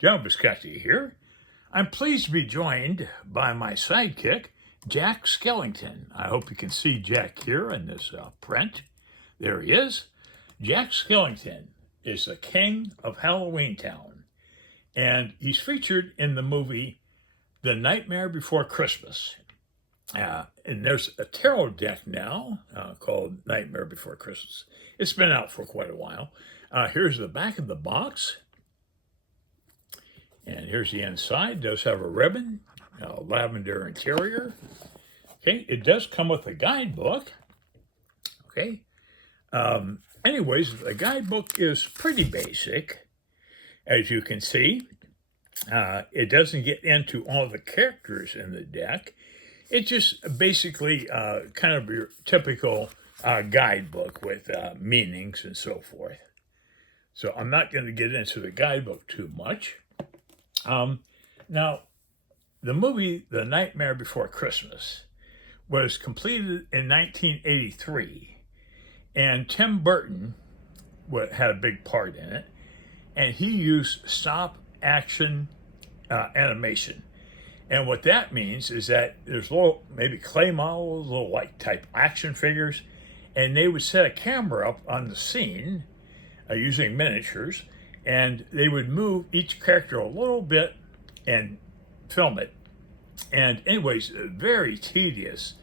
John Biscotti here. I'm pleased to be joined by my sidekick, Jack Skellington. I hope you can see Jack here in this print. There he is. Jack Skellington is the king of Halloween Town, and he's featured in the movie The Nightmare Before Christmas. And there's a tarot deck now called Nightmare Before Christmas. It's been out for quite a while. Here's the back of the box. And here's the inside. It does have a ribbon, lavender interior. Okay, it does come with a guidebook. Okay. Anyways, the guidebook is pretty basic, as you can see. It doesn't get into all the characters in the deck. It's just basically kind of your typical guidebook with meanings and so forth. So I'm not going to get into the guidebook too much. Now, the movie The Nightmare Before Christmas was completed in 1983, and Tim Burton had a big part in it, and he used stop-action animation. And what that means is that there's little, maybe clay models, little like type action figures, and they would set a camera up on the scene using miniatures, and they would move each character a little bit and film it. And anyways, a very tedious,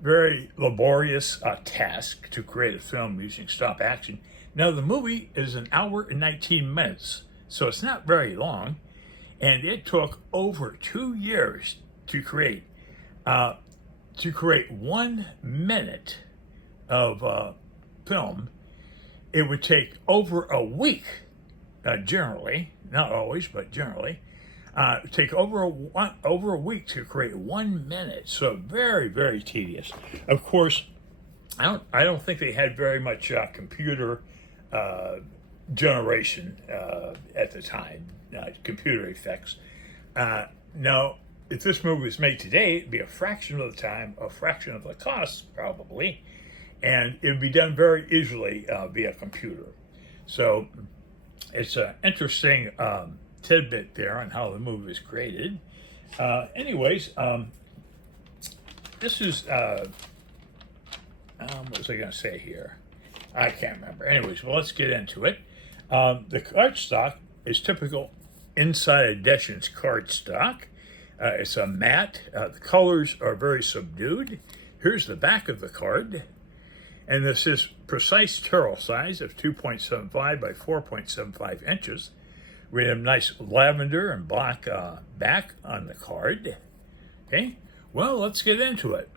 very laborious task to create a film using stop action. Now the movie is 1 hour and 19 minutes, so it's not very long, and it took over 2 years to create. To create 1 minute of film, it would take over a week. Generally, not always, but generally, take over a week to create 1 minute. So very, very tedious. Of course, I don't think they had very much computer generation at the time, computer effects. Now, if this movie was made today, it'd be a fraction of the time, a fraction of the cost, probably, and it would be done very easily via computer. So it's an interesting tidbit there on how the movie was created. Anyways, this is, what was I going to say here? I can't remember. Anyways, well, let's get into it. The cardstock is typical inside editions cardstock. It's a matte. The colors are very subdued. Here's the back of the card. And this is precise tarot size of 2.75 by 4.75 inches. We have nice lavender and black back on the card. Okay, well, let's get into it.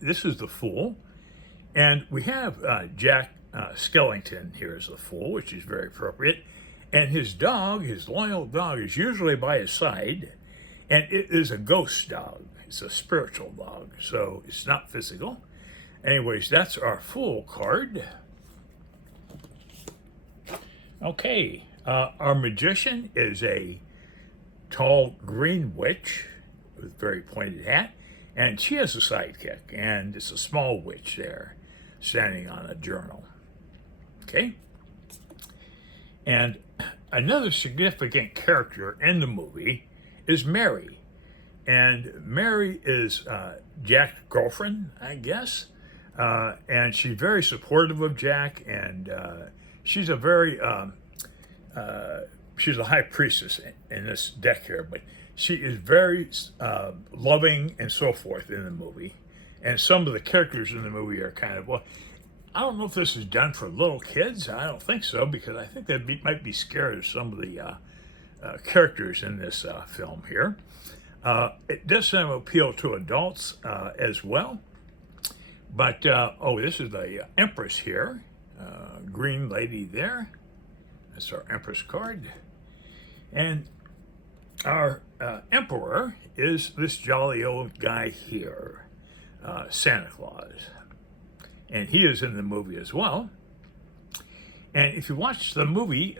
This is the Fool. And we have Jack Skellington here as the Fool, which is very appropriate. And his dog, his loyal dog, is usually by his side. And it is a ghost dog. It's a spiritual dog, so it's not physical. Anyways, that's our Fool card. Okay, our Magician is a tall green witch with a very pointed hat, and she has a sidekick, and it's a small witch there standing on a journal. Okay? And another significant character in the movie is Mary. And Mary is Jack's girlfriend, I guess. And she's very supportive of Jack, and she's a very, she's a high priestess in this deck here, but she is very loving and so forth in the movie. And some of the characters in the movie are kind of, well, I don't know if this is done for little kids. I don't think so, because I think they might be scared of some of the characters in this film here. It does have appeal to adults as well. But, this is the Empress here, green lady there. That's our Empress card. And our Emperor is this jolly old guy here, Santa Claus. And he is in the movie as well. And if you watch the movie,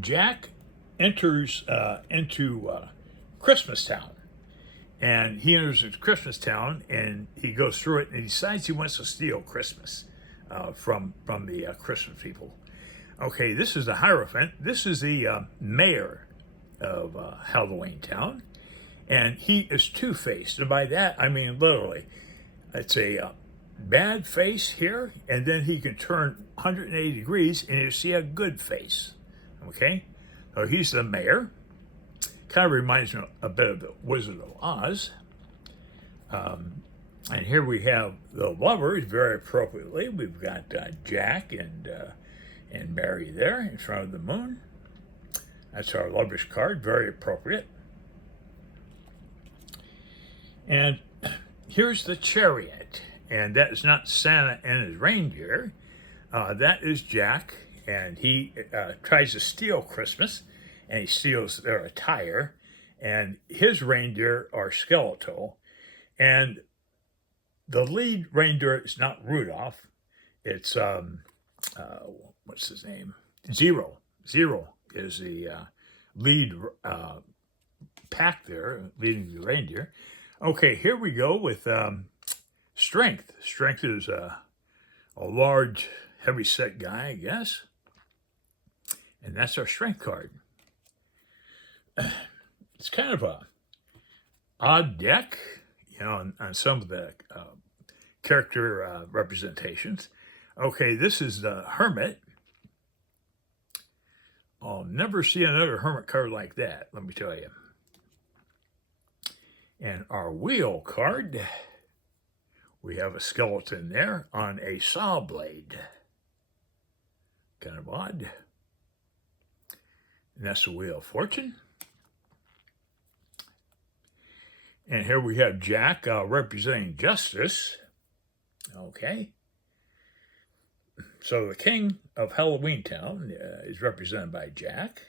Jack enters into Christmas Town. And he enters into Christmas Town, and he goes through it, and he decides he wants to steal Christmas from the Christmas people. Okay, this is the Hierophant. This is the mayor of Halloween Town, and he is two-faced. And by that, I mean literally. It's a bad face here, and then he can turn 180 degrees and you see a good face. Okay? So he's the mayor. Kind of reminds me a bit of the Wizard of Oz. And here we have the lovers, very appropriately. We've got Jack and Mary there in front of the moon. That's our lovers card, very appropriate. And here's the chariot, and that is not Santa and his reindeer. That is Jack, and he tries to steal Christmas, and he steals their attire, and his reindeer are skeletal, and the lead reindeer is not Rudolph, it's, what's his name? Zero. Zero is the lead pack there, leading the reindeer. Okay, here we go with strength. Strength is a large, heavy-set guy, I guess. And that's our strength card. It's kind of a odd deck, you know, on some of the character representations. Okay, this is the Hermit. I'll never see another Hermit card like that, let me tell you. And our wheel card, we have a skeleton there on a saw blade. Kind of odd. And that's the Wheel of Fortune. And here we have Jack representing justice. Okay. So the king of Halloween Town is represented by Jack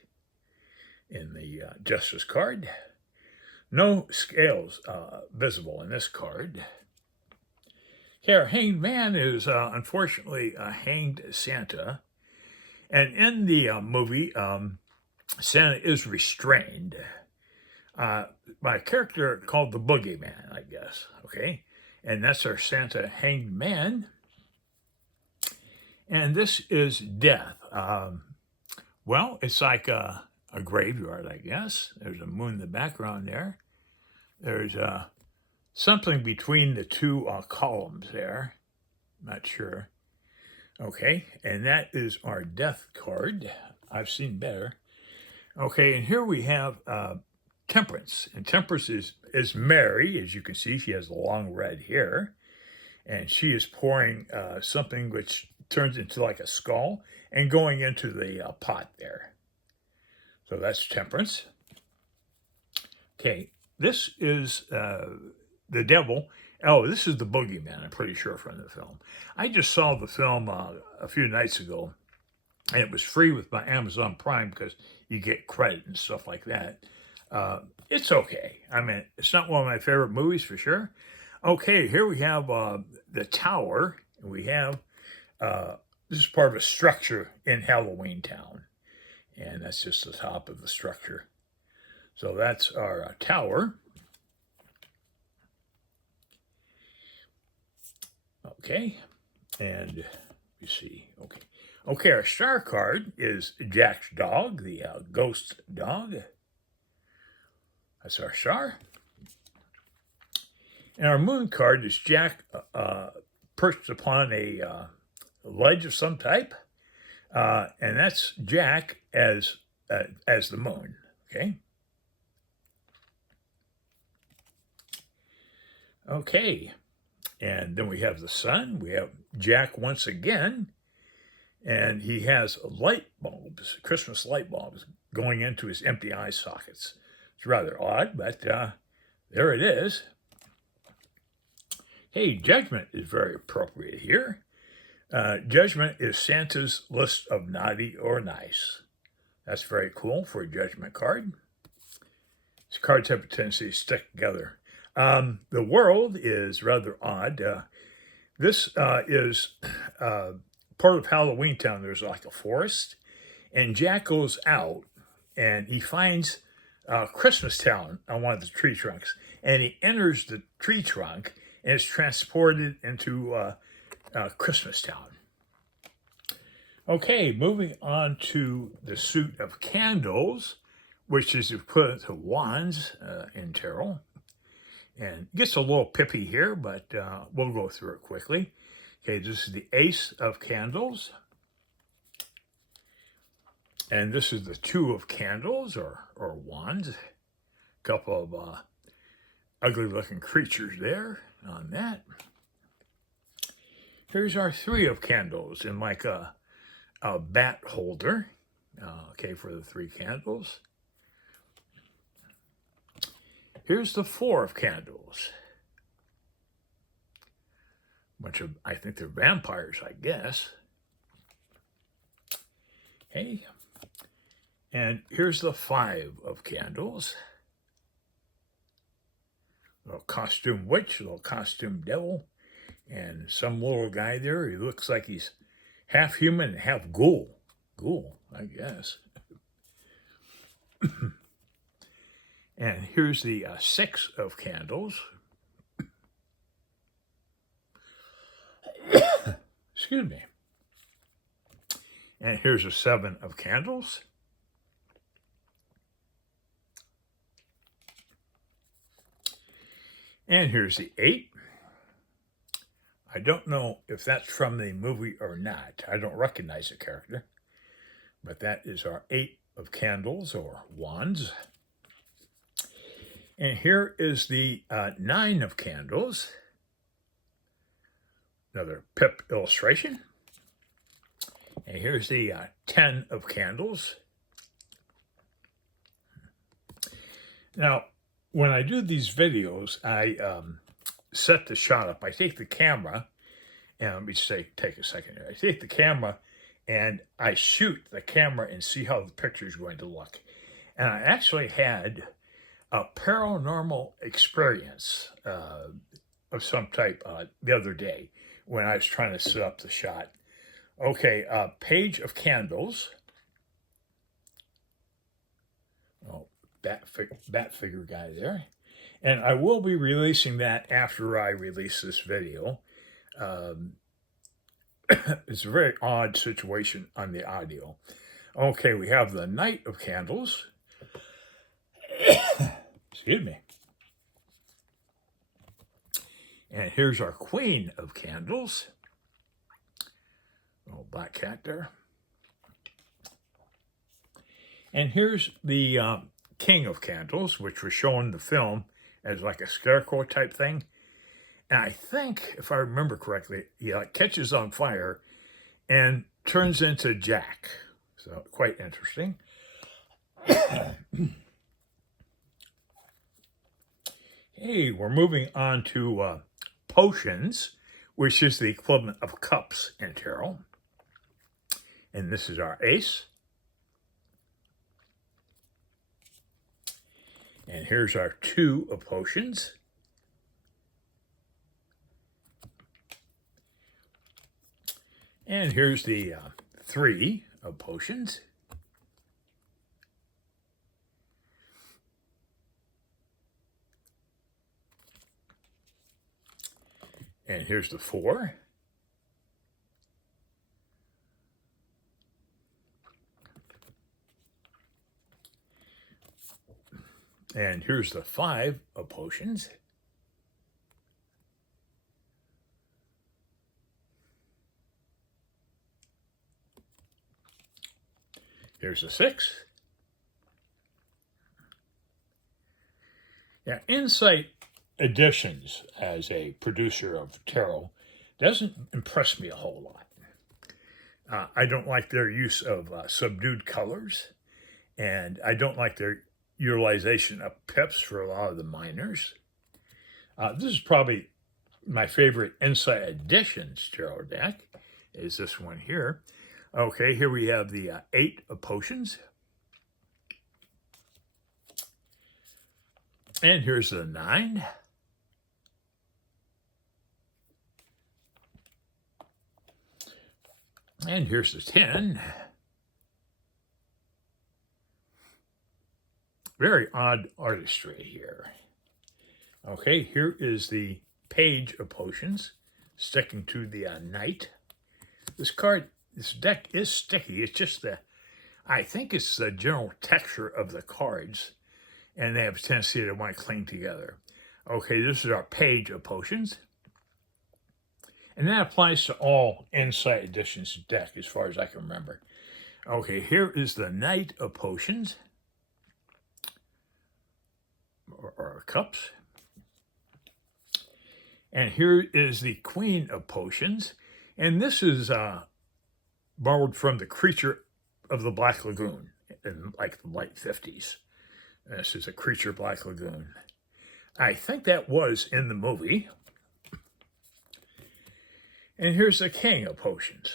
in the justice card. No scales visible in this card. Okay, our hanged man is unfortunately a hanged Santa. And in the movie, Santa is restrained by a character called the Boogeyman, I guess. Okay, and that's our Santa hanged man. And this is death. Well, it's like a graveyard, I guess. There's a moon in the background there. There's something between the two columns there. Not sure. Okay, and that is our death card. I've seen better. Okay, and here we have Temperance. And Temperance is Mary. As you can see, she has long red hair. And she is pouring something which turns into like a skull and going into the pot there. So that's Temperance. Okay, this is the devil. Oh, this is the Boogeyman, I'm pretty sure, from the film. I just saw the film a few nights ago, and it was free with my Amazon Prime because you get credit and stuff like that. It's okay. I mean, it's not one of my favorite movies for sure. Okay, here we have the tower. And we have, this is part of a structure in Halloween Town. And that's just the top of the structure. So that's our tower. Okay, and you see, okay, our star card is Jack's dog, the ghost dog. That's our star. And our moon card is Jack perched upon a ledge of some type, and that's Jack as the moon. Okay. Okay. And then we have the sun. We have Jack once again. And he has light bulbs, Christmas light bulbs, going into his empty eye sockets. It's rather odd, but there it is. Hey, Judgment is very appropriate here. Judgment is Santa's list of naughty or nice. That's very cool for a Judgment card. These cards have a tendency to stick together. The world is rather odd. This is part of Halloween Town. There's like a forest, and Jack goes out, and he finds Christmas Town on one of the tree trunks, and he enters the tree trunk and is transported into Christmas Town. Okay, moving on to the suit of candles, which is equivalent to wands in tarot. And it gets a little pippy here, but we'll go through it quickly. Okay, this is the Ace of Candles. And this is the Two of Candles, or wands. A couple of ugly-looking creatures there on that. Here's our Three of Candles in like a bat holder, okay, for the 3 candles. Here's the Four of Candles. Bunch of, I think they're vampires, I guess. Okay. And here's the Five of Candles. Little costume witch, little costume devil, and some little guy there. He looks like he's half human and half ghoul. Ghoul, I guess. And here's the Six of Candles. Excuse me. And here's a Seven of Candles. And here's the Eight. I don't know if that's from the movie or not. I don't recognize the character. But that is our Eight of Candles, or wands. And here is the Nine of Candles. Another pip illustration. And here's the 10 of Candles. Now, when I do these videos, I set the shot up. I take the camera, and let me take a second here. I take the camera, and I shoot the camera and see how the picture is going to look. And I actually had a paranormal experience of some type the other day when I was trying to set up the shot. Okay, Page of Candles. Oh, bat figure guy there. And I will be releasing that after I release this video. It's a very odd situation on the audio. Okay, we have the Knight of Candles. Excuse me. And here's our Queen of Candles. Oh, black cat there. And here's the King of Candles, which was shown in the film as like a scarecrow type thing. And I think, if I remember correctly, he catches on fire and turns into Jack. So quite interesting. Hey, we're moving on to potions, which is the equivalent of cups in tarot. And this is our Ace. And here's our Two of Potions. And here's the Three of Potions. And here's the Four. And here's the Five of Potions. Here's the Six. Now, Insight Editions, as a producer of tarot, doesn't impress me a whole lot. I don't like their use of subdued colors, and I don't like their utilization of pips for a lot of the minors. This is probably my favorite Insight Editions tarot deck, is this one here. Okay, here we have the Eight of Potions. And here's the 9. And here's the 10. Very odd artistry here. Okay, here is the Page of Potions, sticking to the Knight. This card this deck is sticky. It's just I think it's the general texture of the cards, and they have a tendency to want to cling together. Okay, this is our page of potions. And that applies to all Insight Editions deck, as far as I can remember. Okay, here is the Knight of Potions, or Cups. And here is the Queen of Potions. And this is borrowed from the Creature of the Black Lagoon in like the late 50s. This is a Creature Black Lagoon. I think that was in the movie. And here's the King of Potions.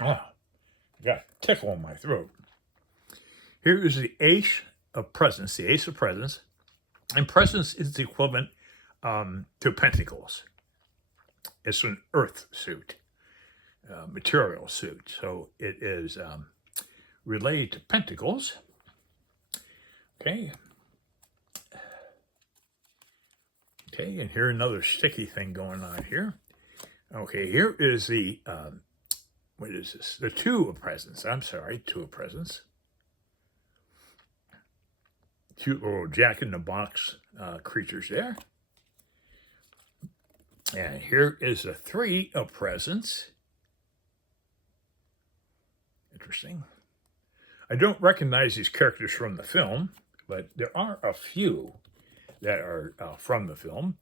Ah, got a tickle in my throat. Here is the Ace of Presents, the Ace of Presents. And Presents is the equivalent to Pentacles. It's an earth suit, material suit. So it is related to Pentacles. Okay. Okay, and here another sticky thing going on here. Okay, here is the, what is this? The Two of Presents. I'm sorry, Two of Presents. Cute little jack-in-the-box creatures there. And here is the Three of Presents. Interesting. I don't recognize these characters from the film, but there are a few that are from the film.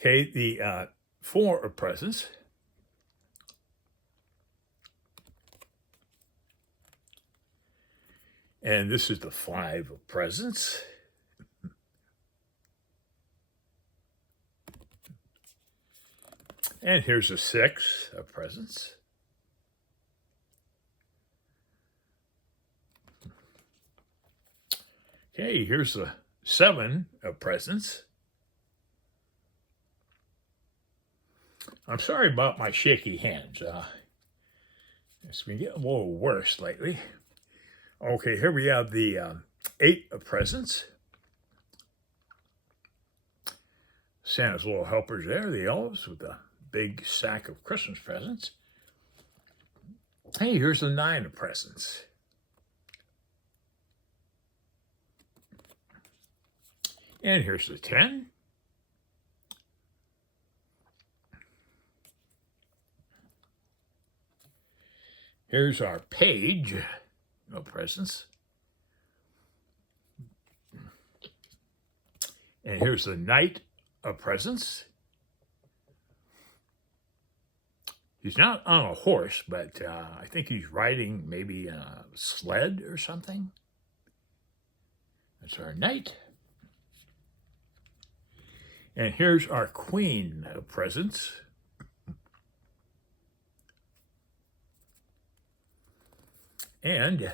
Okay, the Four of Presents. And this is the Five of Presents. And here's the Six of Presents. Okay, here's the Seven of Presents. I'm sorry about my shaky hands. It's been getting a little worse lately. Okay, here we have the Eight of Presents. Santa's little helpers there, the elves with a big sack of Christmas presents. Hey, here's the Nine of Presents. And here's the 10. Here's our Page of Presents. And here's the Knight of Presents. He's not on a horse, but I think he's riding maybe a sled or something. That's our Knight. And here's our Queen of Presents. And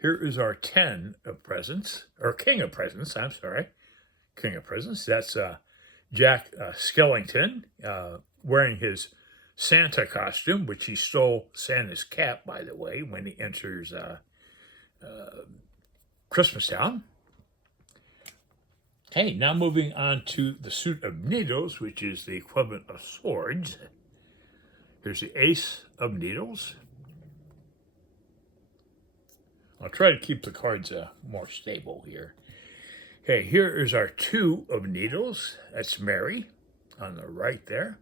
here is our 10 of Presents, or King of Presents, I'm sorry. King of Presents. That's Jack Skellington wearing his Santa costume, which he stole Santa's cap, by the way, when he enters Christmastown. Okay, now moving on to the suit of Needles, which is the equivalent of swords. Here's the Ace of Needles. I'll try to keep the cards more stable here. Okay, here is our Two of Needles. That's Mary on the right there.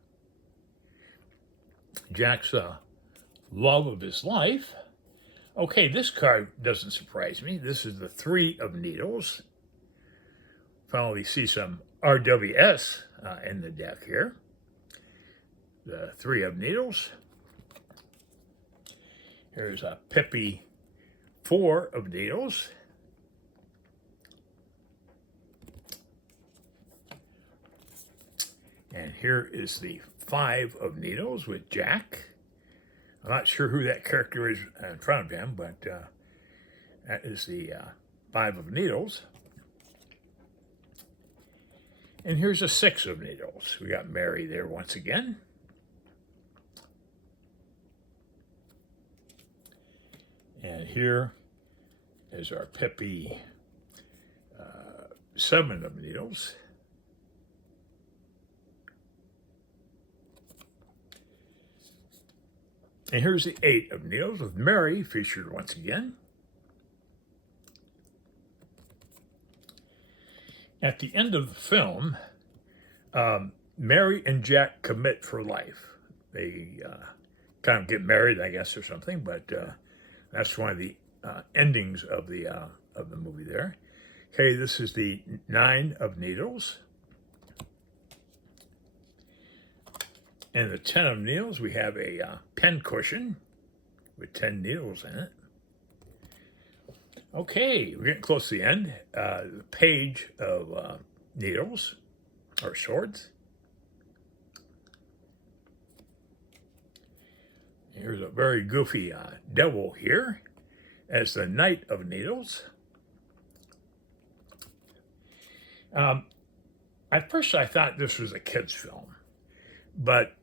Jack's love of his life. Okay, this card doesn't surprise me. This is the Three of Needles. Finally see some RWS in the deck here. The Three of Needles. Here's a Pippi Four of Needles. And here is the Five of Needles with Jack. I'm not sure who that character is in front of him, but that is the Five of Needles. And here's a Six of Needles. We got Mary there once again. And here is our Pippi Seven of Needles. And here's the 8 of Needles with Mary featured once again. At the end of the film, Mary and Jack commit for life. They kind of get married, I guess, or something, but that's one of the endings of the movie there. Okay, this is the 9 of Needles. And the 10 of Needles, we have a pen cushion with 10 needles in it. Okay, we're getting close to the end. The page of needles, or swords. Here's a very goofy devil here as the Knight of Needles. At first I thought this was a kid's film, but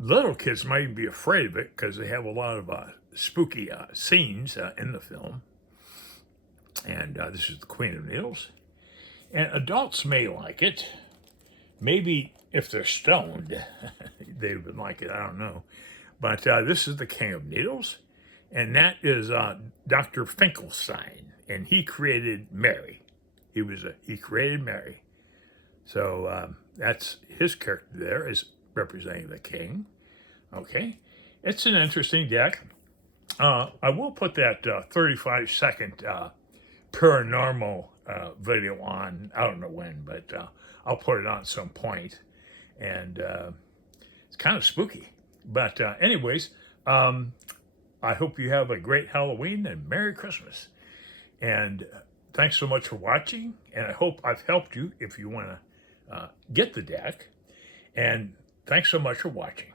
little kids might even be afraid of it because they have a lot of spooky scenes in the film. And this is the Queen of Needles. And adults may like it. Maybe if they're stoned, they would like it. I don't know. But this is the King of Needles. And that is Dr. Finkelstein. And he created Mary. He created Mary. So that's his character there is representing the king. Okay. It's an interesting deck. I will put that 35-second paranormal video on. I don't know when, but I'll put it on at some point. And it's kind of spooky. But anyways, I hope you have a great Halloween and Merry Christmas. And thanks so much for watching. And I hope I've helped you if you want to get the deck. And thanks so much for watching.